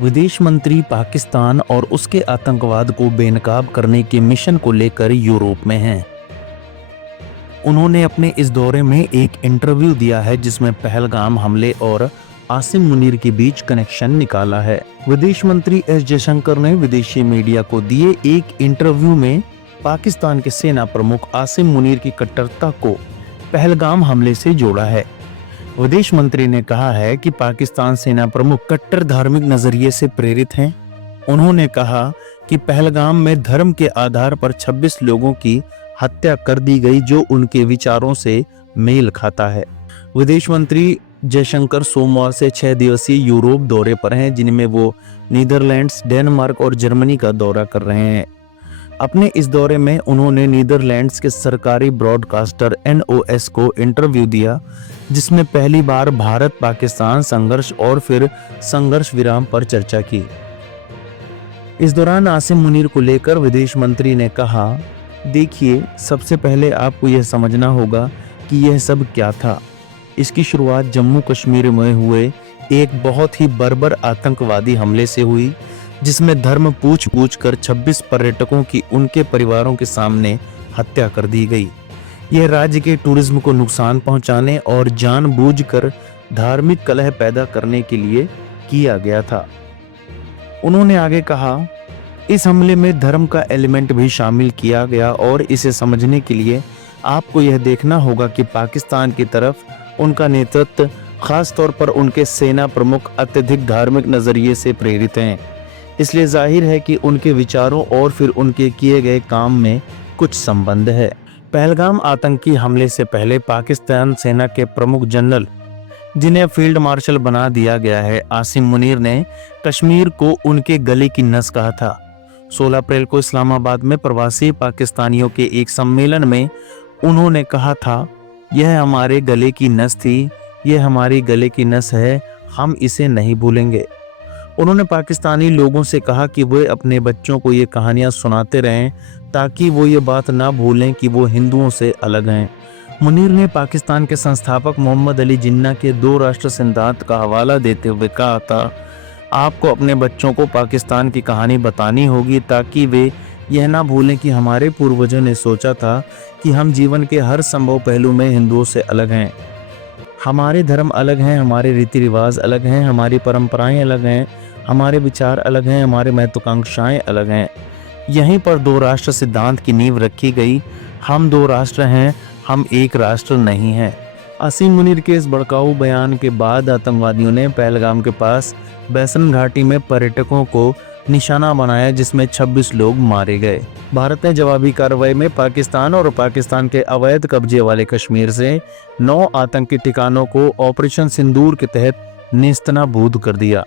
विदेश मंत्री पाकिस्तान और उसके आतंकवाद को बेनकाब करने के मिशन को लेकर यूरोप में हैं। उन्होंने अपने इस दौरे में एक इंटरव्यू दिया है जिसमें पहलगाम हमले और आसिम मुनीर के बीच कनेक्शन निकाला है। विदेश मंत्री एस जयशंकर ने विदेशी मीडिया को दिए एक इंटरव्यू में पाकिस्तान के सेना प्रमुख आसिम मुनीर की कट्टरता को पहलगाम हमले से जोड़ा है। विदेश मंत्री ने कहा है कि पाकिस्तान सेना प्रमुख कट्टर धार्मिक नजरिए से प्रेरित हैं। उन्होंने कहा कि पहलगाम में धर्म के आधार पर 26 लोगों की हत्या कर दी गई जो उनके विचारों से मेल खाता है। विदेश मंत्री जयशंकर सोमवार से 6 दिवसीय यूरोप दौरे पर हैं, जिनमें वो नीदरलैंड्स, डेनमार्क और जर्मनी का दौरा कर रहे हैं। अपने इस दौरे में उन्होंने नीदरलैंड्स के सरकारी ब्रॉडकास्टर NOS को इंटरव्यू दिया, जिसमें पहली बार भारत पाकिस्तान संघर्ष और फिर संघर्ष विराम पर चर्चा की। इस दौरान आसिम मुनीर को लेकर विदेश मंत्री ने कहा, देखिए, सबसे पहले आपको यह समझना होगा कि यह सब क्या था। इसकी शुरुआत जम्मू कश्मीर में हुए एक बहुत ही बर्बर आतंकवादी हमले से हुई, जिसमें धर्म पूछ कर 26 पर्यटकों की उनके परिवारों के सामने हत्या कर दी गई। यह राज्य के टूरिज्म को नुकसान पहुंचाने और जानबूझकर धार्मिक कलह पैदा करने के लिए किया गया था। उन्होंने आगे कहा, इस हमले में धर्म का एलिमेंट भी शामिल किया गया और इसे समझने के लिए आपको यह देखना होगा कि पाकिस्तान की तरफ उनका नेतृत्व, खास तौर पर उनके सेना प्रमुख, अत्यधिक धार्मिक नजरिए से प्रेरित हैं। इसलिए जाहिर है कि उनके विचारों और फिर उनके किए गए काम में कुछ संबंध है। पहलगाम आतंकी हमले से पहले पाकिस्तान सेना के प्रमुख जनरल, जिन्हें फील्ड मार्शल बना दिया गया है, आसिम मुनीर ने कश्मीर को उनके गले की नस कहा था। 16 अप्रैल को इस्लामाबाद में प्रवासी पाकिस्तानियों के एक सम्मेलन में उन्होंने कहा था, यह हमारे गले की नस थी, यह हमारी गले की नस है, हम इसे नहीं भूलेंगे। उन्होंने पाकिस्तानी लोगों से कहा कि वे अपने बच्चों को ये कहानियां सुनाते रहें ताकि वो ये बात ना भूलें कि वो हिंदुओं से अलग हैं। मुनीर ने पाकिस्तान के संस्थापक मोहम्मद अली जिन्ना के 2 राष्ट्र सिद्धांत का हवाला देते हुए कहा था, आपको अपने बच्चों को पाकिस्तान की कहानी बतानी होगी ताकि वे यह ना भूलें कि हमारे पूर्वजों ने सोचा था कि हम जीवन के हर संभव पहलू में हिंदुओं से अलग हैं। हमारे धर्म अलग हैं, हमारे रीति रिवाज अलग हैं, हमारी परंपराएं अलग हैं, हमारे विचार अलग हैं, हमारे महत्वाकांक्षाएं अलग हैं। यहीं पर 2 राष्ट्र सिद्धांत की नींव रखी गई। हम 2 राष्ट्र हैं, हम एक राष्ट्र नहीं हैं। आसिम मुनीर के इस भड़काऊ बयान के बाद आतंकवादियों ने पहलगाम के पास बैसन घाटी में पर्यटकों को निशाना बनाया, जिसमें 26 लोग मारे गए। भारत ने जवाबी कार्रवाई में पाकिस्तान और पाकिस्तान के अवैध कब्जे वाले कश्मीर से 9 आतंकी ठिकानों को ऑपरेशन सिंदूर के तहत नेस्तनाबूद कर दिया।